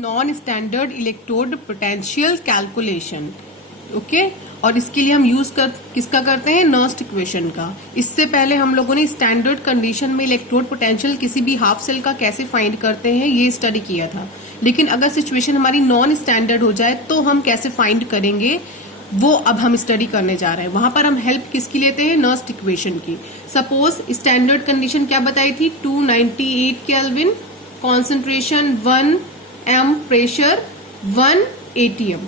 Non standard electrode potential calculation. Okay, और इसके लिए हम यूज किसका करते हैं, नर्स्ट इक्वेशन का। इससे पहले हम लोगों ने स्टैंडर्ड कंडीशन में इलेक्ट्रोड पोटेंशियल किसी भी हाफ सेल का कैसे फाइंड करते हैं ये स्टडी किया था। लेकिन अगर सिचुएशन हमारी नॉन स्टैंडर्ड हो जाए तो हम कैसे फाइंड करेंगे, वो अब हम स्टडी करने जा रहे हैं। वहां पर हम हेल्प किसकी लेते हैं, नर्स्ट इक्वेशन की। सपोज स्टैंडर्ड कंडीशन क्या बताई थी, 298 kelvin, concentration 1 m, pressure 1 atm।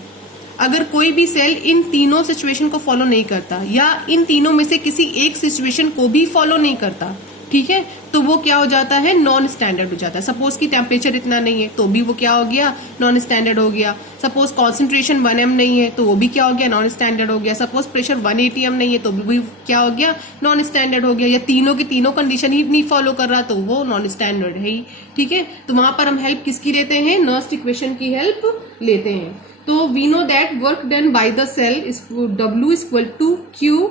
अगर कोई भी सेल इन तीनों सिचुएशन को फॉलो नहीं करता या इन तीनों में से किसी एक सिचुएशन को भी फॉलो नहीं करता, ठीक है, तो वो क्या हो जाता है, नॉन स्टैंडर्ड हो जाता है। सपोज की टेम्परेचर इतना नहीं है तो भी वो क्या हो गया, नॉन स्टैंडर्ड हो गया। सपोज कॉन्सेंट्रेशन 1 m नहीं है तो वो भी क्या हो गया, नॉन स्टैंडर्ड हो गया। सपोज प्रेशर 1 atm नहीं है तो भी क्या हो गया, नॉन स्टैंडर्ड हो गया। या तीनों की तीनों कंडीशन ही नहीं फॉलो कर रहा तो वो नॉन स्टैंडर्ड है ही, ठीक है। तो वहां पर हम हेल्प किसकी लेते हैं, नर्स्ट इक्वेशन की हेल्प लेते हैं। तो we know that work done by the cell is W equal to Q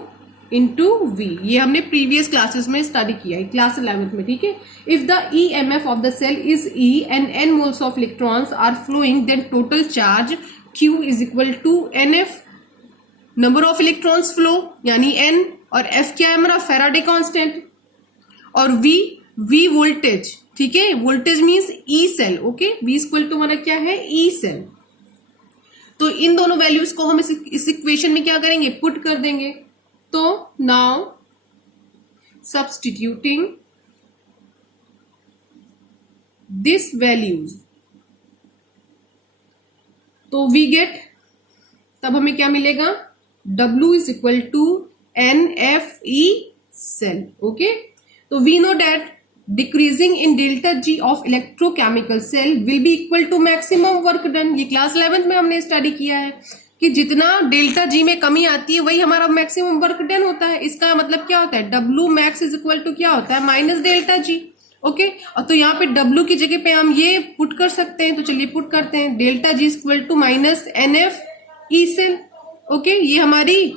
into V। ये हमने प्रीवियस क्लासेस में स्टडी किया है, क्लास 11th में, ठीक है। If the EMF of the cell is E and n moles of electrons are flowing, then total charge Q is equal to NF, number of electrons flow यानी N, और F क्या है हमारा, Faraday constant, और V voltage, ठीक है। Voltage means E cell, okay. V equal to हमारा क्या है, E सेल। तो इन दोनों वैल्यूज को हम इस इक्वेशन में क्या करेंगे, पुट कर देंगे। तो नाउ सब्स्टिट्यूटिंग दिस वैल्यूज, तो वी गेट, तब हमें क्या मिलेगा, W is equal to NFE cell, okay. तो we know that decreasing in delta G of electrochemical cell will be equal to maximum work done. ये क्लास 11th में हमने study किया है कि जितना डेल्टा G में कमी आती है वही हमारा मैक्सिमम वर्क डन होता है। इसका मतलब क्या होता है, W max is equal to क्या होता है, माइनस डेल्टा G, ओके। और तो यहाँ पे W की जगह पे हम ये पुट कर सकते हैं, तो चलिए पुट करते हैं, delta G is equal to minus NFE cell, okay. ये हमारी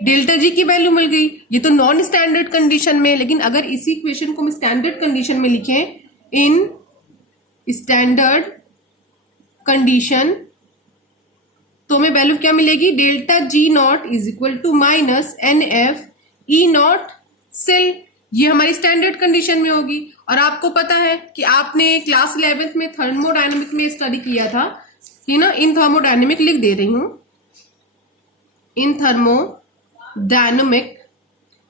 डेल्टा G की वैल्यू मिल गई। ये तो नॉन स्टैंडर्ड कंडीशन में, लेकिन अगर इसी इक्वेशन को हम स्टैंडर्ड कंडीशन में लिखें, इन स्टैंडर्ड कंडीशन, तो हमें वैल्यू क्या मिलेगी, delta G naught is equal to minus NFE naught cell. ये हमारी स्टैंडर्ड कंडीशन में होगी। और आपको पता है कि आपने क्लास 11th में थर्मोडायनेमिक में स्टडी किया था, कि ना, इन थर्मोडायनेमिक लिख दे रही हूं, इन thermodynamic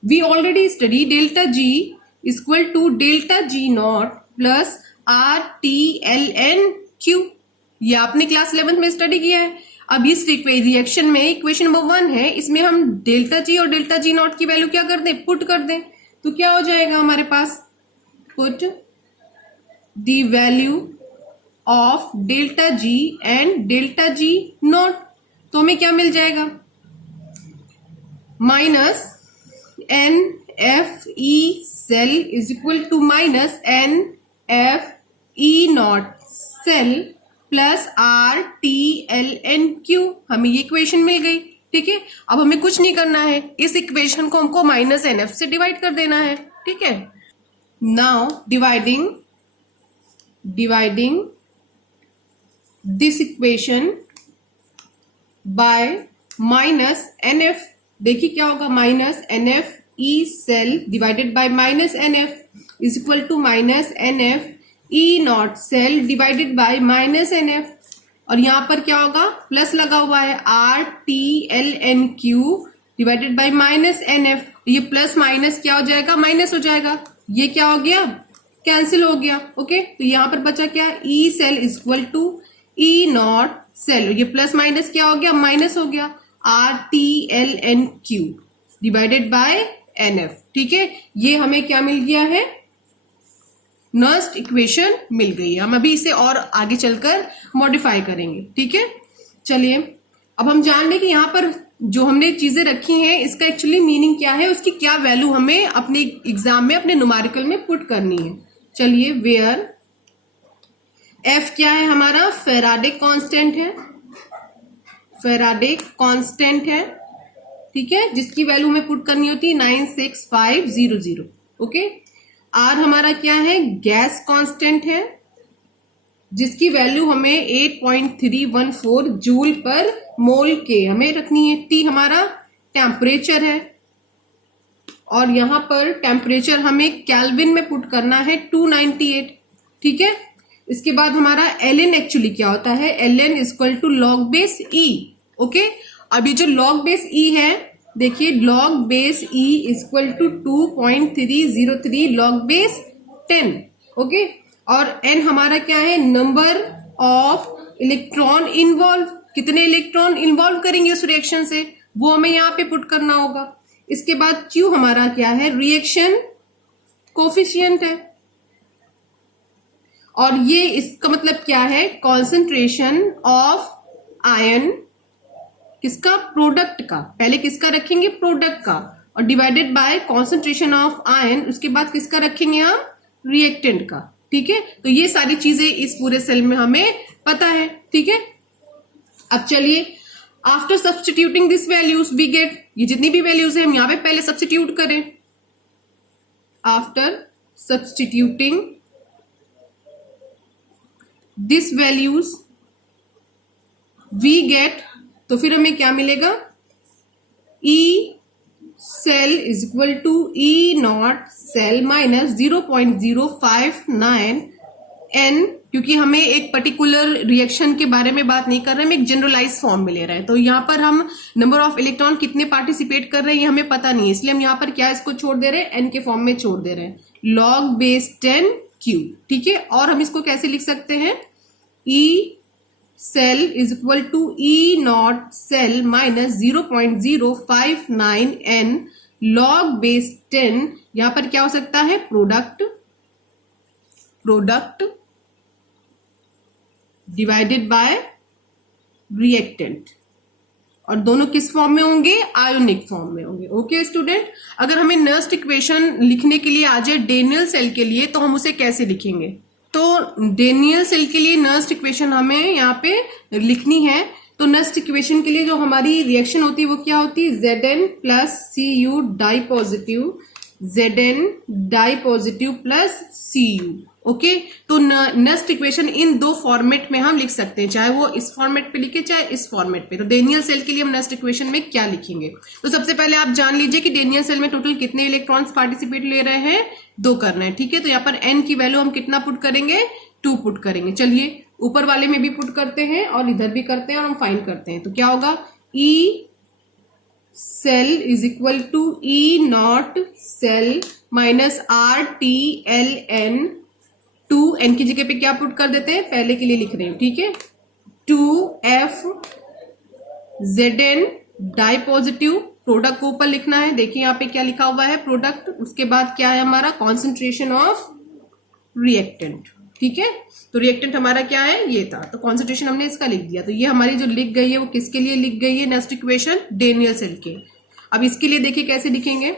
we already study delta G is equal to delta G naught plus RT ln Q। ये आपने क्लास 11th में स्टडी किया है। अब इस रिएक्शन में इक्वेशन नंबर 1 है, इसमें हम डेल्टा G और डेल्टा G नॉट की वैल्यू क्या कर दें, पुट कर दें। तो क्या हो जाएगा हमारे पास, put the value of delta G and delta G naught, तो हमें क्या मिल जाएगा, minus NFE cell is equal to minus NFE naught cell plus RTln Q। हमें ये इक्वेशन मिल गई, ठीक है। अब हमें कुछ नहीं करना है, इस इक्वेशन को हमको माइनस NF से डिवाइड कर देना है, ठीक है। Now dividing this equation by minus NF, देखिए क्या होगा, minus NFE cell divided by minus NF is equal to minus NFE naught cell divided by minus NF, और यहां पर क्या होगा, प्लस लगा हुआ है, RTln Q divided by minus NF। ये प्लस माइनस क्या हो जाएगा, माइनस हो जाएगा। ये क्या हो गया, कैंसिल हो गया, ओके। तो यहां पर बचा क्या, E cell is equal to E naught cell, ये प्लस माइनस क्या हो गया, माइनस हो गया, RTln Q divided by NF, ठीक है। ये हमें क्या मिल गया है, नर्स्ट इक्वेशन मिल गई है। हम अभी इसे और आगे चलकर मॉडिफाई करेंगे, ठीक है। चलिए अब हम जान लें कि यहाँ पर जो हमने चीजें रखी हैं इसका एक्चुअली मीनिंग क्या है, उसकी क्या वैल्यू हमें अपने एग्जाम में, अपने न्यूमेरिकल में पुट करनी है। चलिए, वेयर F क्या है हमारा, फैराडे कांस्टेंट है, फैराडे कांस्टेंट है, ठीक है, जिसकी वैल्यू में पुट करनी होती है 96500, ओके। R हमारा क्या है, गैस कांस्टेंट है, जिसकी वैल्यू हमें 8.314 जूल पर मोल के हमें रखनी है। टी हमारा टेम्परेचर है और यहां पर टेम्परेचर हमें केल्विन में पुट करना है 298। ठीक है, इसके बाद हमारा एल एन एक्चुअली क्या होता है, L N equal to log base E. Okay, अब ये जो लॉग बेस ई है, देखिए log base E equal to 2.303 log base 10। Okay, और एन हमारा क्या है, नंबर ऑफ इलेक्ट्रॉन इन्वॉल्व, कितने इलेक्ट्रॉन इन्वॉल्व करेंगे उस रिएक्शन से, वो हमें यहाँ पे पुट करना होगा। इसके बाद क्यू हमारा क्या है, रिएक्शन कोफिशिएंट है, और ये इसका मतलब क्या है, कॉन्सेंट्रेशन ऑफ आयन, किसका, प्रोडक्ट का, पहले किसका रखेंगे, प्रोडक्ट का, और divided by concentration of ion, उसके बाद किसका रखेंगे हम, रिएक्टेंट का। ठीक है, तो ये सारी चीजें इस पूरे सेल में हमें पता है। ठीक है, अब चलिए, after substituting this values we get, ये जितनी भी वैल्यूज है हम यहां पे पहले सब्सटीट्यूट करें। After substituting this values we get, तो फिर हमें क्या मिलेगा, E cell is equal to E naught cell minus 0.059 N, क्योंकि हमें एक पर्टिकुलर रिएक्शन के बारे में बात नहीं कर रहे हैं, हम एक जनरलाइज फॉर्म में ले रहे हैं। तो यहाँ पर हम नंबर ऑफ इलेक्ट्रॉन कितने पार्टिसिपेट कर रहे हैं ये हमें पता नहीं है, इसलिए हम यहाँ पर क्या इसको छोड़ दे रहे हैं, एन के फॉर्म में छोड़ दे रहे हैं, लॉग बेस 10 क्यू। ठीक है, और हम इसको कैसे लिख सकते हैं, E cell is equal to E naught cell minus 0.059 N log base 10। यहां पर क्या हो सकता है, प्रोडक्ट डिवाइडेड बाय रिएक्टेंट, और दोनों किस फॉर्म में होंगे, आयोनिक फॉर्म में होंगे। ओके स्टूडेंट, अगर हमें नर्स्ट इक्वेशन लिखने के लिए आ जाए डेनियल सेल के लिए, तो हम उसे कैसे लिखेंगे, तो डेनियल सेल के लिए नर्स्ट इक्वेशन हमें यहाँ पे लिखनी है। तो नर्स्ट इक्वेशन के लिए जो हमारी रिएक्शन होती है वो क्या होती है, Zn plus Cu di positive, Zn di positive plus Cu। Okay, तो नर्स्ट इक्वेशन इन दो फॉर्मेट में हम लिख सकते हैं, चाहे वो इस फॉर्मेट पे लिखे चाहे इस फॉर्मेट पे। तो डेनियल सेल के लिए हम नर्स्ट इक्वेशन में क्या लिखेंगे, तो सबसे पहले आप जान लीजिए कि डेनियल सेल में टोटल कितने इलेक्ट्रॉन्स पार्टिसिपेट ले रहे हैं, 2 करना है। ठीक है, तो यहाँ पर एन की वैल्यू हम कितना पुट करेंगे, 2 पुट करेंगे। चलिए ऊपर वाले में भी पुट करते हैं और इधर भी करते हैं और हम फाइंड करते हैं। तो क्या होगा, E cell is equal to E naught cell minus R T L N, 2 N की जगह पे क्या पुट कर देते हैं, पहले के लिए लिख रहे हैं। ठीक है, 2f Zn di positive, product को ऊपर लिखना है, देखिए यहाँ पे क्या लिखा हुआ है, प्रोडक्ट, उसके बाद क्या है हमारा, कॉन्सेंट्रेशन ऑफ रिएक्टेंट। ठीक है, तो रिएक्टेंट हमारा क्या है, ये था, तो कॉन्सेंट्रेशन हमने इसका लिख दिया। तो ये हमारी जो लिख गई है वो किसके लिए लिख गई है, नेक्स्ट इक्वेशन डेनियल सेल के। अब इसके लिए देखिए कैसे लिखेंगे,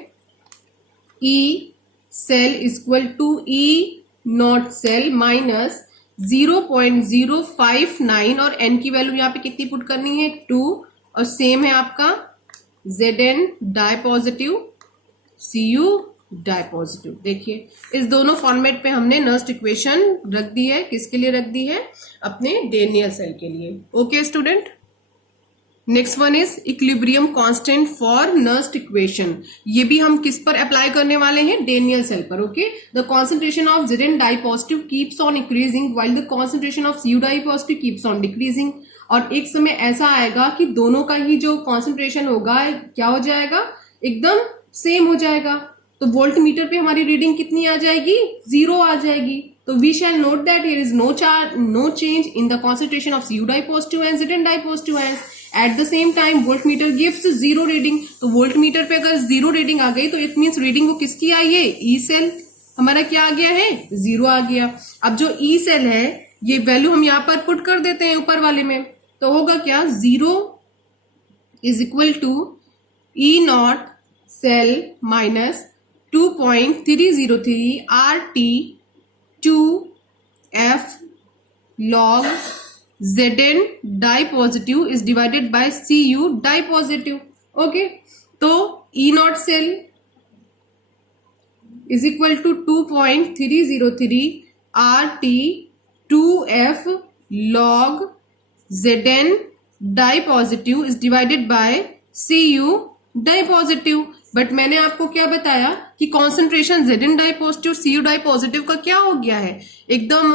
E cell equal to E naught cell minus 0.059, और एन की वैल्यू यहाँ पे कितनी पुट करनी है, 2, और सेम है आपका Zn di positive, Cu di positive. देखिए इस दोनों फॉर्मेट पे हमने नर्स्ट इक्वेशन रख दी है, किसके लिए रख दी है, अपने डेनियल सेल के लिए। Okay student, next one is equilibrium constant for Nernst equation. ये भी हम किस पर अप्लाई करने वाले हैं, डेनियल सेल पर। Okay, the concentration of Zn di positive keeps on increasing while the concentration of Cu di positive keeps on decreasing. और एक समय ऐसा आएगा कि दोनों का ही जो कॉन्सेंट्रेशन होगा क्या हो जाएगा, एकदम सेम हो जाएगा। तो वोल्ट मीटर पे हमारी रीडिंग कितनी आ जाएगी, 0 आ जाएगी। तो we shall note that here is no change in the concentration of Cu di positive and Zn di positive and at the same time voltmeter gives 0 reading. तो voltmeter पे अगर 0 reading आ गई तो it means reading वो किसकी आई है, E cell हमारा क्या आ गया है, 0 आ गया। अब जो ई सेल है ये वैल्यू हम यहाँ पर पुट कर देते हैं ऊपर वाले में, तो होगा क्या, 0 is equal to E naught cell minus 2.303 RT 2f log Zn di positive is divided by Cu di positive. Okay, तो E naught cell is equal to 2.303 RT 2F log Zn di positive is divided by Cu di positive. But मैंने आपको क्या बताया कि concentration Zn di positive Cu di positive का क्या हो गया है, एकदम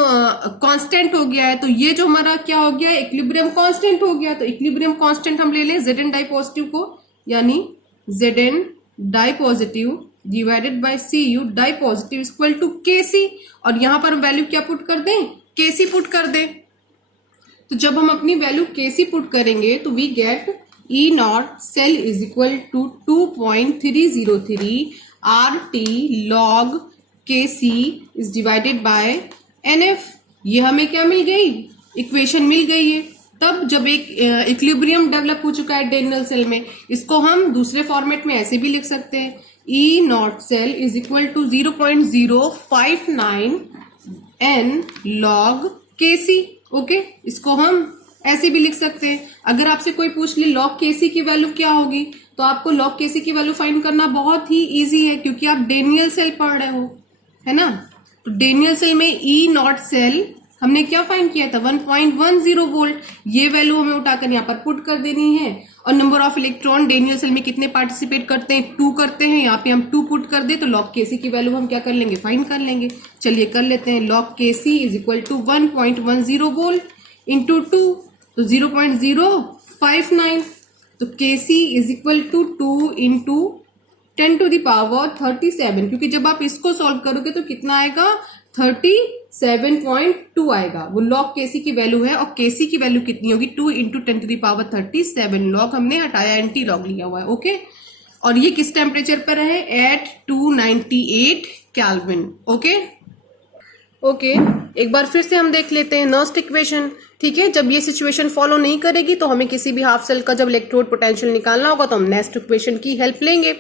कांस्टेंट हो गया है। तो ये जो हमारा क्या हो गया, इक्विलिब्रियम कांस्टेंट हो गया। तो इक्विलिब्रियम कांस्टेंट हम ले लें Zn डाई पॉजिटिव को, यानी Zn di positive divided by Cu di positive equal to Kc। और यहां पर हम वैल्यू क्या पुट कर दें, Kc पुट कर दें। तो जब हम अपनी वैल्यू Kc पुट करेंगे तो we get E naught cell is equal to 2.303 RT log Kc is divided by NF। ये हमें क्या मिल गई, इक्वेशन मिल गई है। तब जब एक इक्विलिब्रियम डेवलप हो चुका है डेनियल सेल में, इसको हम दूसरे फॉर्मेट में ऐसे भी लिख सकते हैं, E naught cell is equal to 0.059 N log Kc। Okay, इसको हम ऐसे भी लिख सकते हैं। अगर आपसे कोई पूछ ले log Kc की वैल्यू क्या होगी, तो आपको log Kc की वैल्यू फाइंड करना बहुत ही इजी है, क्योंकि आप डेनियल सेल पढ़ रहे हो, है ना। तो डेनियल सेल में E नॉट सेल हमने क्या फाइंड किया था, 1.10 वोल्ट। ये वैल्यू हमें उठाकर यहाँ पर पुट कर देनी है। और number of electron Daniell cell में कितने पार्टिसिपेट करते हैं, 2 करते हैं। यहाँ पे हम 2 पुट कर दे तो log Kc की वैल्यू हम क्या कर लेंगे, फाइंड कर लेंगे। चलिए कर लेते हैं। log Kc is equal to 1.10 volt into 2, तो 0.059। तो Kc is equal to 2 into 10 to the power 37, क्योंकि जब आप इसको सॉल्व करोगे तो कितना आएगा, 37.2 आएगा। वो log Kc की वैल्यू है। और Kc की वैल्यू कितनी होगी, 2 into 10 to the power 37। log हमने हटाया, एंटी लॉग लिया हुआ है। ओके, और ये किस टेम्परेचर पर है, एट 298 केल्विन। ओके ओके, एक बार फिर से हम देख लेते हैं नर्स्ट इक्वेशन। ठीक है, जब ये सिचुएशन फॉलो नहीं करेगी तो हमें किसी भी हाफ सेल का जब इलेक्ट्रोड पोटेंशियल निकालना होगा तो हम नेक्स्ट इक्वेशन की हेल्प लेंगे।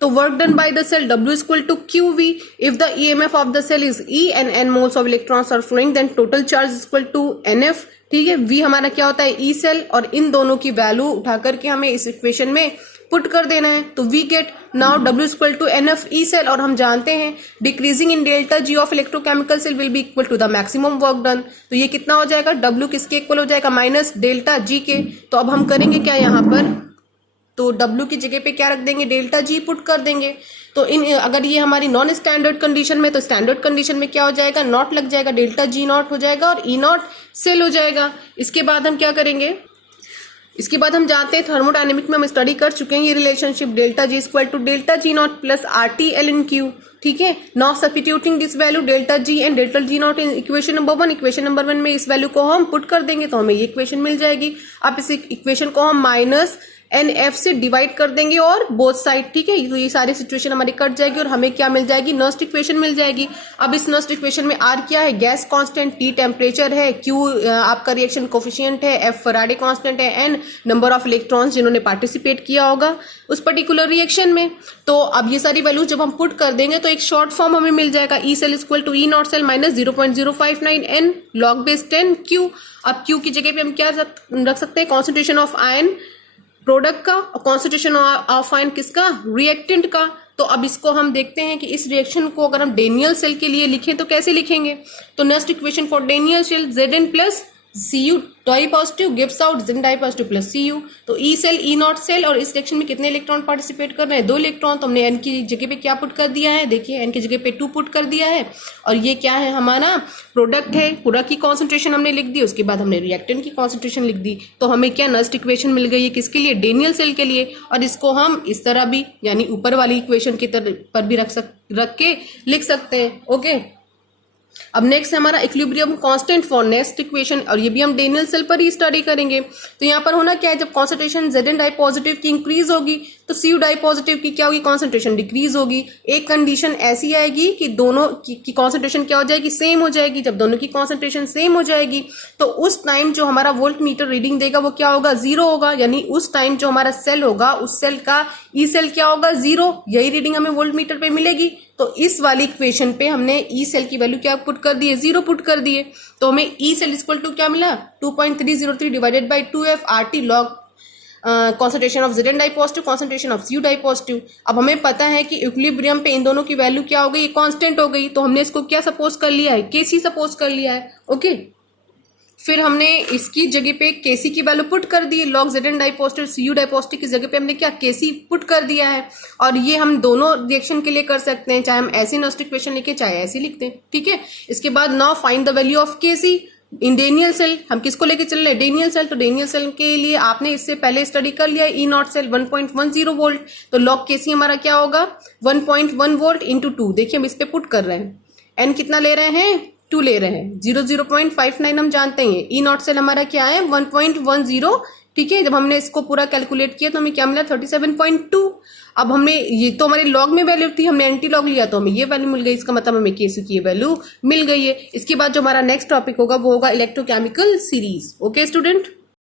तो work done by the cell W equal to QV if the EMF of the cell is E and N moles of electrons are flowing, then total charge equal to NF। ठीक है, V हमारा क्या होता है, E cell, और इन दोनों की value उठा करके हमें इस इक्वेशन में पुट कर देना है। तो we get now W equal to NF E cell, और हम जानते हैं decreasing in delta G of electrochemical cell will be equal to the maximum work done. तो ये कितना हो जाएगा, W किसके इक्वल हो जाएगा, माइनस डेल्टा G के। तो अब हम करेंगे क्या यहाँ पर, तो W की जगह पे क्या रख देंगे, डेल्टा G पुट कर देंगे। तो अगर ये हमारी नॉन स्टैंडर्ड कंडीशन में, तो स्टैंडर्ड कंडीशन में क्या हो जाएगा, नॉट लग जाएगा, डेल्टा G नॉट हो जाएगा और E नॉट सेल हो जाएगा। इसके बाद हम क्या करेंगे, इसके बाद हम जानते हैं थर्मोडायनेमिक में हम स्टडी कर चुके हैं ये relationship, delta G equal to delta G naught plus RT ln Q। ठीक है, now substituting this value delta G and delta G naught in equation number 1। Equation number 1 में इस वैल्यू को हम पुट कर देंगे तो हमें ये इक्वेशन मिल जाएगी। अब इस इक्वेशन को हम माइनस NF से डिवाइड कर देंगे और बोथ साइड। ठीक है, तो ये सारी सिचुएशन हमारी कट जाएगी और हमें क्या मिल जाएगी, नर्स्ट इक्वेशन मिल जाएगी। अब इस नर्स्ट इक्वेशन में R क्या है, गैस कांस्टेंट, T टेम्परेचर है, Q आपका रिएक्शन कोफिशिएंट है, F फैराडे कांस्टेंट है, N नंबर ऑफ इलेक्ट्रॉन्स जिन्होंने पार्टिसिपेट किया होगा उस पर्टिकुलर रिएक्शन में। तो अब ये सारी वैल्यू जब हम पुट कर देंगे तो एक शॉर्ट फॉर्म हमें मिल जाएगा, E cell equal to E naught cell minus 0.059 N log base 10 Q। अब Q की जगह पे हम क्या रख सकते हैं, कॉन्सेंट्रेशन ऑफ आयन प्रोडक्ट का, और कॉन्सेंट्रेशन ऑफ आयन किसका, रिएक्टेंट का। तो अब इसको हम देखते हैं कि इस रिएक्शन को अगर हम डेनियल सेल के लिए लिखें तो कैसे लिखेंगे। तो next equation for Daniell cell Zn plus Cu di positive gives out Zn di positive plus Cu। तो E cell E naught cell, और इस रिएक्शन में कितने इलेक्ट्रॉन पार्टिसिपेट कर रहे हैं, 2 इलेक्ट्रॉन। तो हमने N की जगह पे क्या पुट कर दिया है, देखिए N की जगह पे 2 पुट कर दिया है। और ये क्या है, हमारा प्रोडक्ट है, प्रोडक्ट की कॉन्सेंट्रेशन हमने लिख दी, उसके बाद हमने रिएक्टेंट की कॉन्सेंट्रेशन लिख दी। तो हमें क्या नेक्स्ट इक्वेशन मिल गई है, किसके लिए, डेनियल सेल के लिए। और इसको हम इस तरह भी, यानी ऊपर वाली इक्वेशन की तरह पर भी रख के लिख सकते हैं। ओके, अब नेक्स्ट हमारा equilibrium constant for next equation, और ये भी हम डेनियल सेल पर ही स्टडी करेंगे। तो यहाँ पर होना क्या है, जब कॉन्सेंट्रेशन Zn डाई पॉजिटिव की इंक्रीज होगी तो Cu डाई पॉजिटिव की क्या होगी, कॉन्सेंट्रेशन डिक्रीज होगी। एक कंडीशन ऐसी आएगी कि दोनों की कॉन्सेंट्रेशन क्या हो जाएगी, सेम हो जाएगी। जब दोनों की कॉन्सेंट्रेशन सेम हो जाएगी तो उस टाइम जो हमारा वोल्ट मीटर रीडिंग देगा वो क्या होगा, 0 होगा। यानी उस टाइम जो हमारा सेल होगा उस सेल का E सेल क्या होगा, 0। यही रीडिंग हमें वोल्ट मीटर पे मिलेगी। तो इस वाली इक्वेशन पे हमने E सेल की वैल्यू क्या पुट कर दी है, 0 पुट कर दिए। तो हमें E सेल इक्वल टू क्या मिला, 2.303 divided by 2F RT log concentration of Zn di positive, concentration of Cu di positive. अब हमें पता है कि इक्विलिब्रियम पे इन दोनों की वैल्यू क्या हो गई, कांस्टेंट हो गई। तो हमने इसको क्या सपोज कर लिया है, Kc सपोज कर लिया है। ओके, फिर हमने इसकी जगह पे केसी की वैल्यू पुट कर दी, लॉग जेड एन डाइपोस्टर सीयू डाइपोस्टर की जगह पे हमने क्या केसी पुट कर दिया है। और ये हम दोनों रिएक्शन के लिए कर सकते हैं, चाहे हम ऐसी नॉस्टिक इक्वेशन लिखे चाहे ऐसी लिखते हैं, ठीक है। इसके बाद now find the value of KC in Daniell cell. हम किसको लेके चल रहे हैं, डेनियल सेल। तो डेनियल सेल के लिए आपने इससे पहले स्टडी कर लिया ई नॉट सेल 1.10 वोल्ट, तो लॉग केसी हमारा क्या होगा 1.1 वोल्ट इंटू 2। देखिए हम इस पे पुट कर रहे हैं, एन कितना ले रहे हैं 2 ले रहे हैं, 0.59 हम जानते हैं। ई नॉट सेल हमारा क्या है 1.10, ठीक है। जब हमने इसको पूरा कैलकुलेट किया तो हमें क्या मिला 37.2। अब हमने ये तो हमारे लॉग में वैल्यू थी, हमने एंटी लॉग लिया तो हमें ये वैल्यू मिल गई, इसका मतलब हमें केसी की ये वैल्यू मिल गई है। इसके बाद जो हमारा नेक्स्ट टॉपिक होगा वो होगा इलेक्ट्रोकेमिकल सीरीज। Okay student.